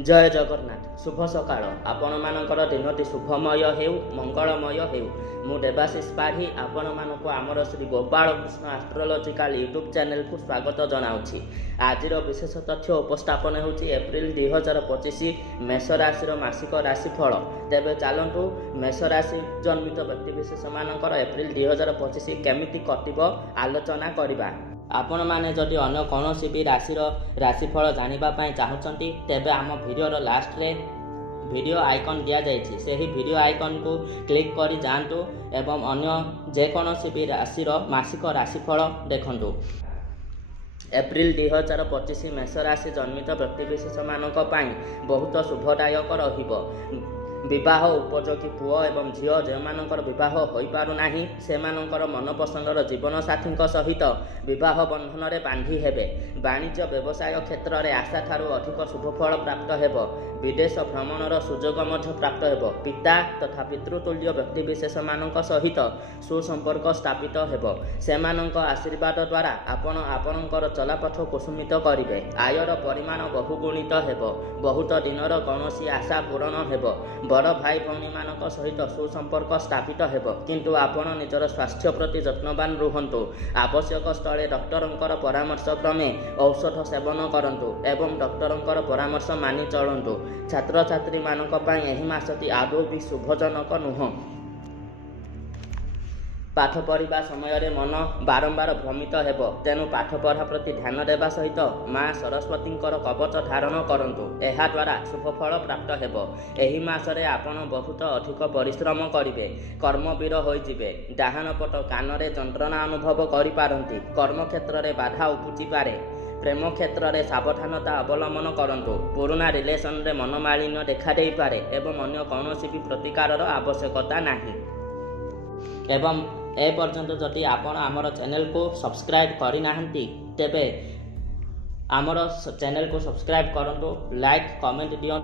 जय जगन्नाथ शुभ सकाळ आपण मानकर दिनटी शुभमय हेउ मंगलमय हेउ मु देवाशीष पाढ़ी आपण मानक आमर Shri Gopal Krishna astrological YouTube channel को स्वागत जनाउछि। आजिर विशेष तथ्य उपस्थापन होछि एप्रिल 2025 मेष राशि मासिक राशिफल। तेबे चलतु मेष राशि जन्मित व्यक्तिविशेष मानकर एप्रिल 2025 केमिति कटिब आलोचना करिबा। आपण माने जदि अन्य कौनसी भी राशिफल जानिबा चाहूँगी तेबे आम भिडियोर लास्ट रे वीडियो आइकन दिया जाइछि सेही वीडियो आइकन को क्लिक करी जांतु एवं अन्य जेकोसी भी राशि मासिक राशिफल देखंतु। एप्रिल 2025 मेष राशि जन्मित व्यक्तिविशेष मानक पई बहुत शुभदायक रहिबो। विवाह उपयोगी पुओ एवं झील जो मानकर विवाह हो पारु नाही सेमानकर मनपसंदर जीवन साथी सहित विवाह बंधन में बांधी हेबे। वाणिज्य व्यवसाय क्षेत्र में आशा ठारू अधिक शुभफल प्राप्त हेबो। विदेश भ्रमणर सुजोग प्राप्त हेबो। पिता तथा पितृतुल्य व्यक्तिविशेष मानक सहित सुसंपर्क स्थापित हेबो। सेमानक आशीर्वाद द्वारा आपण आपणकर चलापथ कुसुमित करिवे। आयर परिमाण बहुगुणित हेबो। बहुत दिनर कौनसी आशा पूरण हेबो। बड़ भाई भौणी मानक सहित सुसंपर्क स्थापित हेबो। किंतु आपण निजर स्वास्थ्य प्रति जत्नवान रुहंतु। आवश्यक स्थले डॉक्टरंकर परामर्श क्रमे औषध सेवन करंतु एवं डॉक्टरंकर परामर्श मानि चलंतु। छात्र छात्री मानक पई एही मासटी आदौ भी शुभजनक नुह। पाठ पढ़ा समय मन बारंबार भ्रमित हेबो। तेणु पाठ पढ़ा प्रति ध्यान देवा सहित माँ सरस्वती कवच धारण करंतु। एहा द्वारा शुभफल प्राप्त हेबो। एही मासरे आपण बहुत अधिक परिश्रम करिवे। कर्मवीर होइजिवे। डाहाण पट कानरे जंत्रणा अनुभव करि पारंती। कर्म क्षेत्र में बाधा उपुची पारे। प्रेम क्षेत्र में सावधानता अवलंबन करंतु। पुराना रिलेशन रे मनमालिन्य देखा दे पारे एवं अन्य कौनसी भी प्रतिकार आवश्यकता नाही। एवं ए पर्यंत जदि आपण आमर चैनल को सब्सक्राइब करि नाहंती तेबे आमर चैनल को सब्सक्राइब करंतु। Like comment दियंतु।